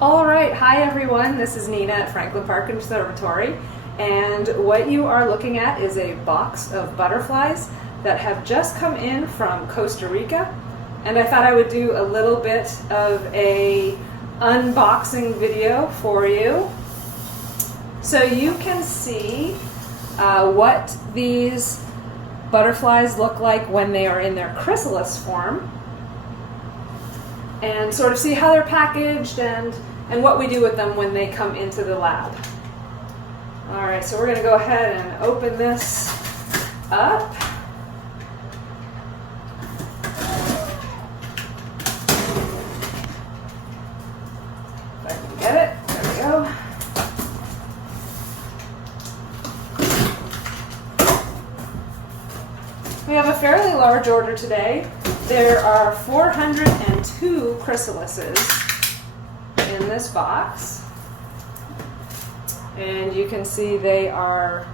All right, hi everyone, this is Nina at Franklin Park Conservatory, and what you are looking at is a box of butterflies that have just come in from Costa Rica, and I thought I would do a little bit of a unboxing video for you so you can see what these butterflies look like when they are in their chrysalis form, and sort of see how they're packaged and what we do with them when they come into the lab. All right, so we're going to go ahead and open this up. If I can get it, there we go. We have a fairly large order today. There are 402 chrysalises in this box, and you can see they are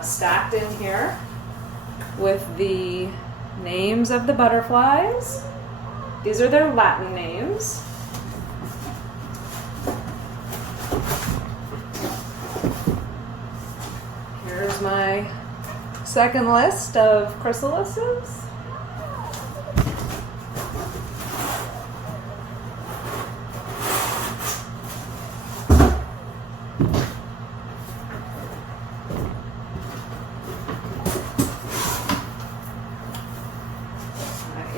stacked in here with the names of the butterflies. These are their Latin names. Here's my second list of chrysalises.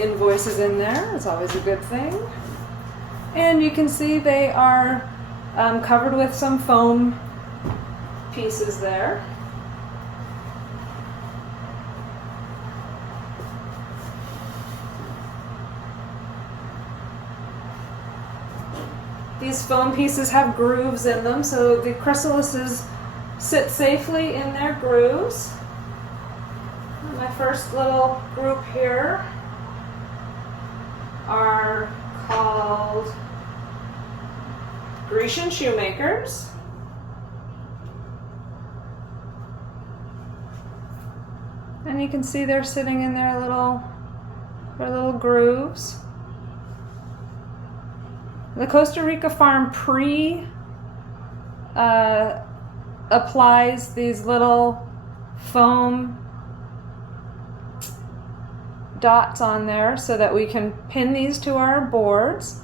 Invoices in there, it's always a good thing. And you can see they are covered with some foam pieces there. These foam pieces have grooves in them, so the chrysalises sit safely in their grooves. My first little group here are called Grecian Shoemakers. And you can see they're sitting in their little grooves. The Costa Rica farm applies these little foam dots on there so that we can pin these to our boards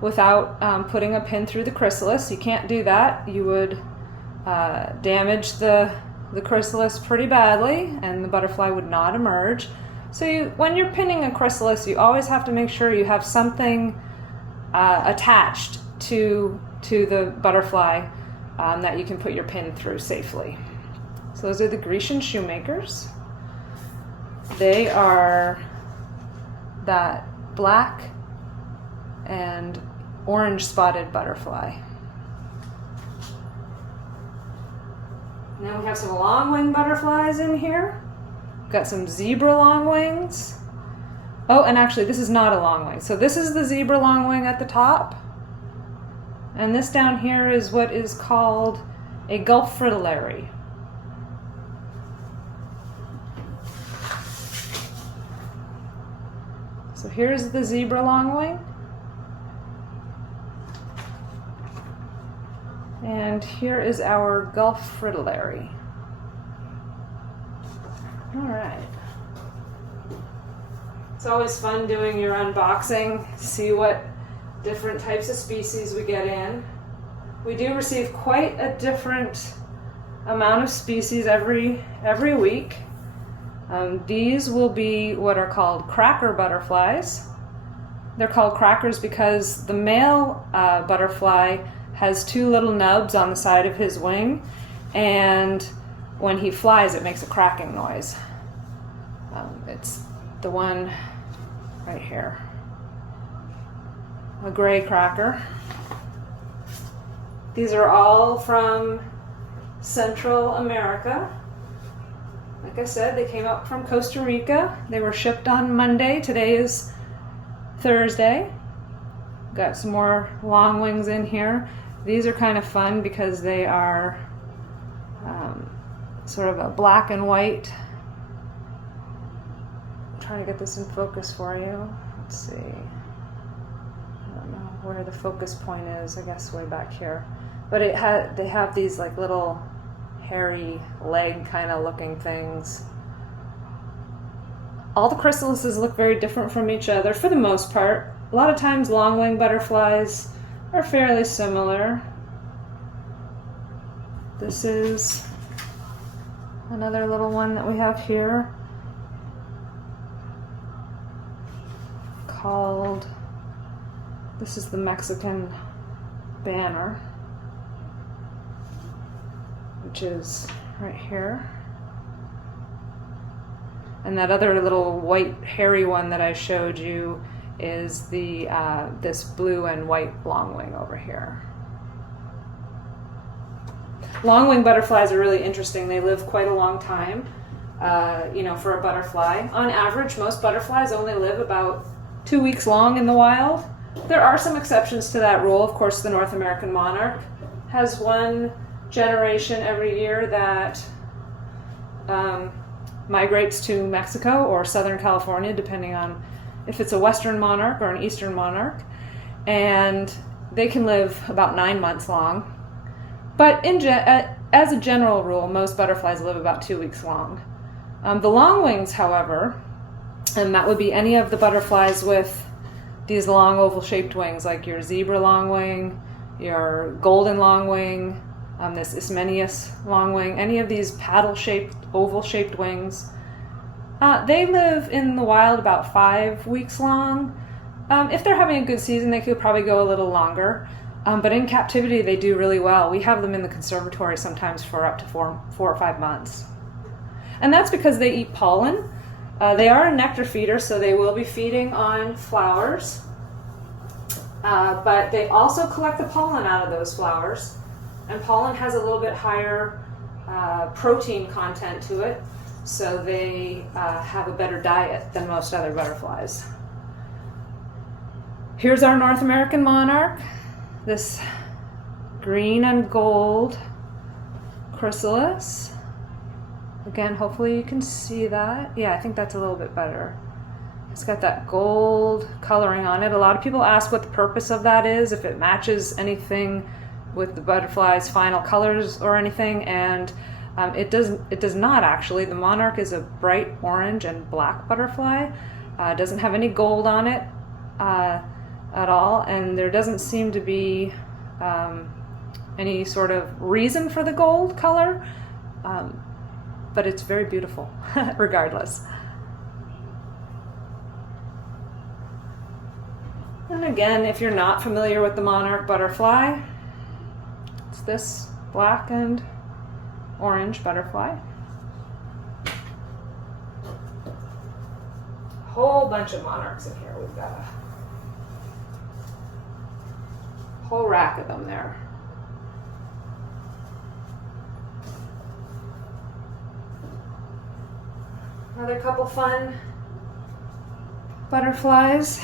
without putting a pin through the chrysalis. You can't do that. You would damage the chrysalis pretty badly and the butterfly would not emerge. So when you're pinning a chrysalis, you always have to make sure you have something attached to the butterfly that you can put your pin through safely. So those are the Grecian Shoemakers. They are that black and orange spotted butterfly. Now we have some long-winged butterflies in here. We've got some zebra longwings. Oh, and actually this is not a longwing. So this is the zebra longwing at the top. And this down here is what is called a Gulf Fritillary. So here's the zebra longwing. And here is our Gulf Fritillary. All right. It's always fun doing your unboxing, see what different types of species we get in. We do receive quite a different amount of species every week. These will be what are called cracker butterflies. They're called crackers because the male butterfly has two little nubs on the side of his wing, and when he flies it makes a cracking noise. It's the one right here, a gray cracker. These are all from Central America. Like I said, they came up from Costa Rica. They were shipped on Monday. Today is Thursday. Got some more long wings in here. These are kind of fun because they are sort of a black and white. I'm trying to get this in focus for you. Let's see. I don't know where the focus point is, I guess way back here. But they have these like little hairy leg kind of looking things. All the chrysalises look very different from each other for the most part. A lot of times long-winged butterflies are fairly similar. This is another little one that we have here called, this is the Mexican banner, which is right here. And that other little white hairy one that I showed you is the this blue and white longwing over here. Longwing butterflies are really interesting. They live quite a long time, you know, for a butterfly. On average, most butterflies only live about 2 weeks long in the wild. There are some exceptions to that rule. Of course, the North American monarch has one generation every year that migrates to Mexico or Southern California, depending on if it's a Western monarch or an Eastern monarch. And they can live about 9 months long. But as a general rule, most butterflies live about 2 weeks long. The longwings, however, and that would be any of the butterflies with these long oval-shaped wings, like your zebra longwing, your golden longwing, this Ismenias longwing, any of these paddle-shaped, oval-shaped wings, they live in the wild about 5 weeks long. If they're having a good season, they could probably go a little longer. But in captivity, they do really well. We have them in the conservatory sometimes for up to 4 or 5 months. And that's because they eat pollen. They are a nectar feeder, so they will be feeding on flowers. But they also collect the pollen out of those flowers. And pollen has a little bit higher protein content to it, so they have a better diet than most other butterflies. Here's our North American monarch. This green and gold chrysalis. Again, hopefully you can see that. Yeah, I think that's a little bit better. It's got that gold coloring on it. A lot of people ask what the purpose of that is, if it matches anything with the butterfly's final colors or anything, and it does not actually. The monarch is a bright orange and black butterfly. Doesn't have any gold on it at all, and there doesn't seem to be any sort of reason for the gold color, but it's very beautiful regardless. And again, if you're not familiar with the monarch butterfly, it's this black and orange butterfly. Whole bunch of monarchs in here. We've got a whole rack of them there. Another couple fun butterflies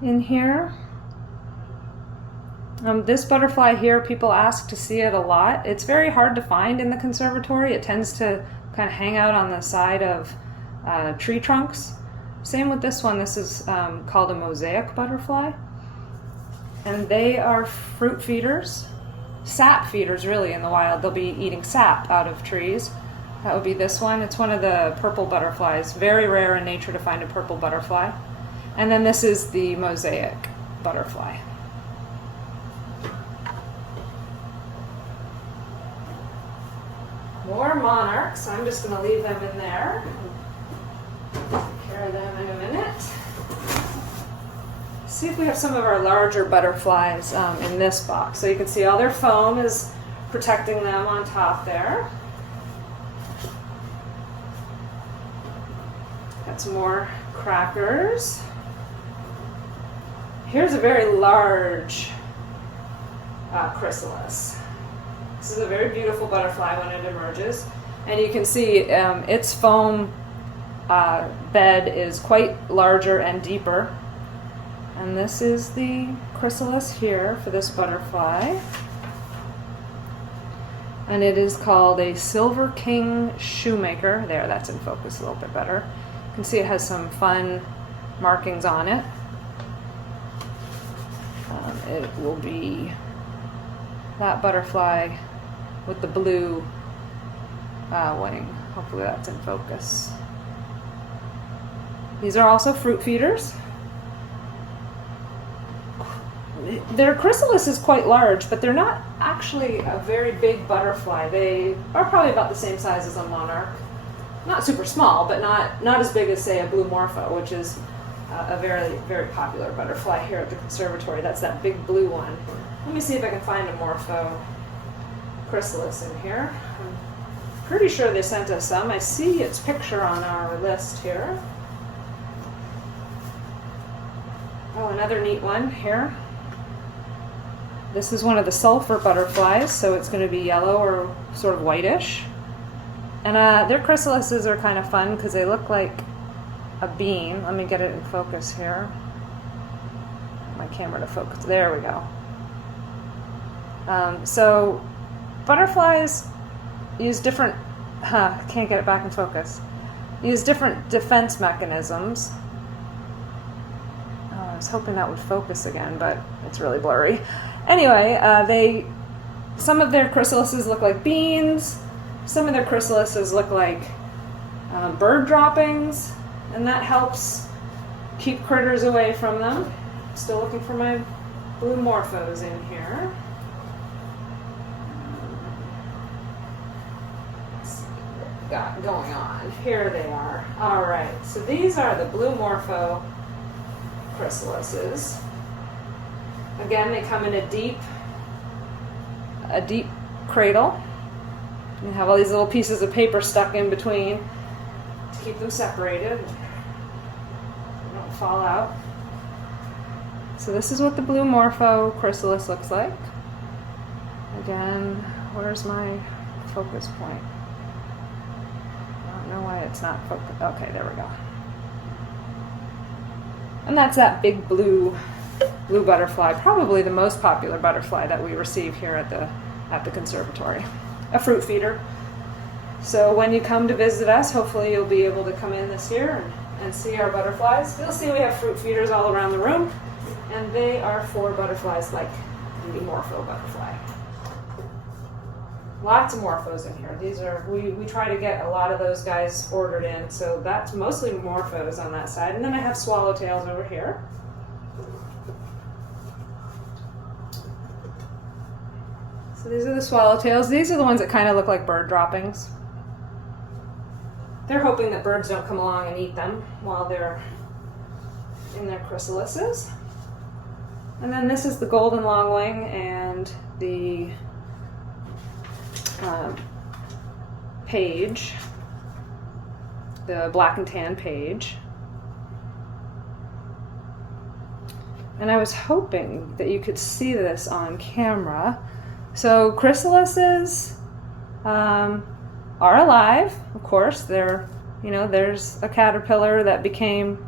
in here. This butterfly here, people ask to see it a lot. It's very hard to find in the conservatory. It tends to kind of hang out on the side of tree trunks. Same with this one. This is called a Mosaic Butterfly. And they are fruit feeders, sap feeders really in the wild. They'll be eating sap out of trees. That would be this one. It's one of the purple butterflies. Very rare in nature to find a purple butterfly. And then this is the Mosaic Butterfly. More monarchs. I'm just going to leave them in there. Take care of them in a minute. See if we have some of our larger butterflies in this box. So you can see all their foam is protecting them on top there. Got some more crackers. Here's a very large chrysalis. This is a very beautiful butterfly when it emerges. And you can see its foam bed is quite larger and deeper. And this is the chrysalis here for this butterfly. And it is called a Silver King Shoemaker. There, that's in focus a little bit better. You can see it has some fun markings on it. it will be that butterfly with the blue wing. Hopefully that's in focus. These are also fruit feeders. Their chrysalis is quite large, but they're not actually a very big butterfly. They are probably about the same size as a monarch. Not super small, but not as big as, say, a blue Morpho, which is a very, very popular butterfly here at the conservatory. That's that big blue one. Let me see if I can find a Morpho chrysalis in here. I'm pretty sure they sent us some. I see its picture on our list here. Oh, another neat one here. This is one of the sulfur butterflies, so it's going to be yellow or sort of whitish. And their chrysalises are kind of fun because they look like a bean. Let me get it in focus here. My camera to focus. There we go. So butterflies use different, can't get it back in focus, use different defense mechanisms. I was hoping that would focus again, but it's really blurry. Anyway, some of their chrysalises look like beans, some of their chrysalises look like bird droppings, and that helps keep critters away from them. Still looking for my blue Morphos in here. Let's see what we got going on. Here they are. All right, so these are the blue Morpho chrysalises. Again, they come in a deep cradle. You have all these little pieces of paper stuck in between to keep them separated. They don't fall out. So this is what the blue Morpho chrysalis looks like. Again, where's my focus point? I don't know why it's not focused. Okay, there we go. And that's that big blue butterfly, probably the most popular butterfly that we receive here at the conservatory. A fruit feeder. So when you come to visit us, hopefully you'll be able to come in this year and see our butterflies. You'll see we have fruit feeders all around the room, and they are for butterflies like the Morpho butterfly. Lots of Morphos in here. These are, we try to get a lot of those guys ordered in, so that's mostly Morphos on that side. And then I have swallowtails over here. So these are the swallowtails. These are the ones that kind of look like bird droppings. They're hoping that birds don't come along and eat them while they're in their chrysalises. And then this is the golden longwing and the page, the black and tan page. And I was hoping that you could see this on camera. So chrysalises are alive, of course. They're, there's a caterpillar that became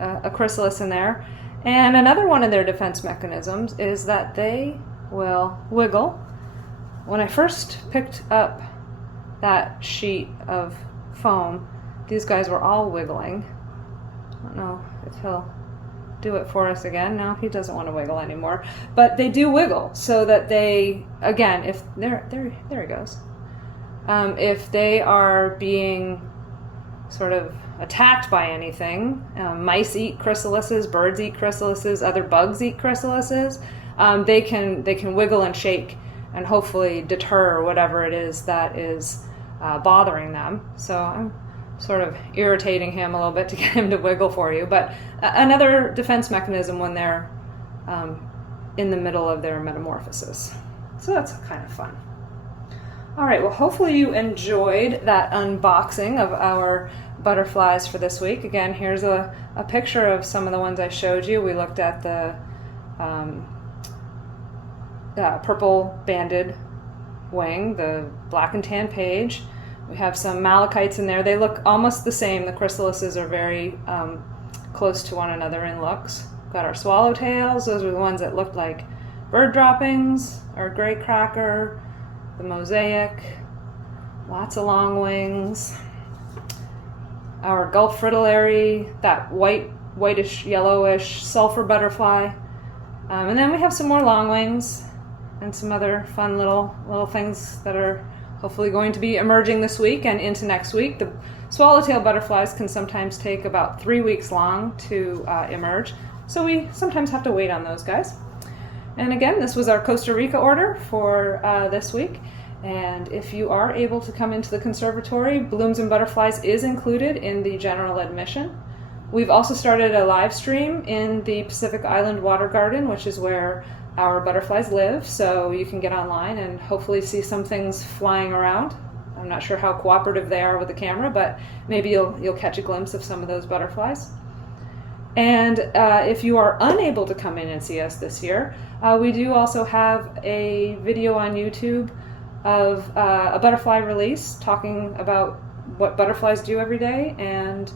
a chrysalis in there. And another one of their defense mechanisms is that they will wiggle. When I first picked up that sheet of foam, these guys were all wiggling. I don't know if he'll do it for us again. No, he doesn't want to wiggle anymore. But they do wiggle so that they, again, if there he goes. If they are being sort of attacked by anything, mice eat chrysalises, birds eat chrysalises, other bugs eat chrysalises, they can wiggle and shake and hopefully deter whatever it is that is bothering them. So I'm sort of irritating him a little bit to get him to wiggle for you. But another defense mechanism when they're in the middle of their metamorphosis. So that's kind of fun. All right, well, hopefully you enjoyed that unboxing of our butterflies for this week. Again, here's a picture of some of the ones I showed you. We looked at the purple banded wing, the black and tan page. We have some malachites in there. They look almost the same. The chrysalises are very close to one another in looks. Got our swallowtails. Those were the ones that looked like bird droppings, our gray cracker, the mosaic, lots of long wings. Our Gulf Fritillary, that whitish, yellowish sulfur butterfly. And then we have some more longwings and some other fun little things that are hopefully going to be emerging this week and into next week. The swallowtail butterflies can sometimes take about 3 weeks long to emerge, so we sometimes have to wait on those guys. And again, this was our Costa Rica order for this week. And if you are able to come into the conservatory, Blooms and Butterflies is included in the general admission. We've also started a live stream in the Pacific Island Water Garden, which is where our butterflies live, so you can get online and hopefully see some things flying around. I'm not sure how cooperative they are with the camera, but maybe you'll catch a glimpse of some of those butterflies. And if you are unable to come in and see us this year, we do also have a video on YouTube of a butterfly release talking about what butterflies do every day, and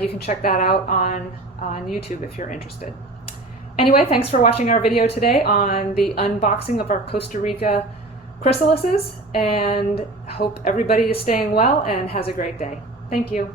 you can check that out on YouTube if you're interested. Anyway, thanks for watching our video today on the unboxing of our Costa Rica Chrysalises, and hope everybody is staying well and has a great day. Thank you.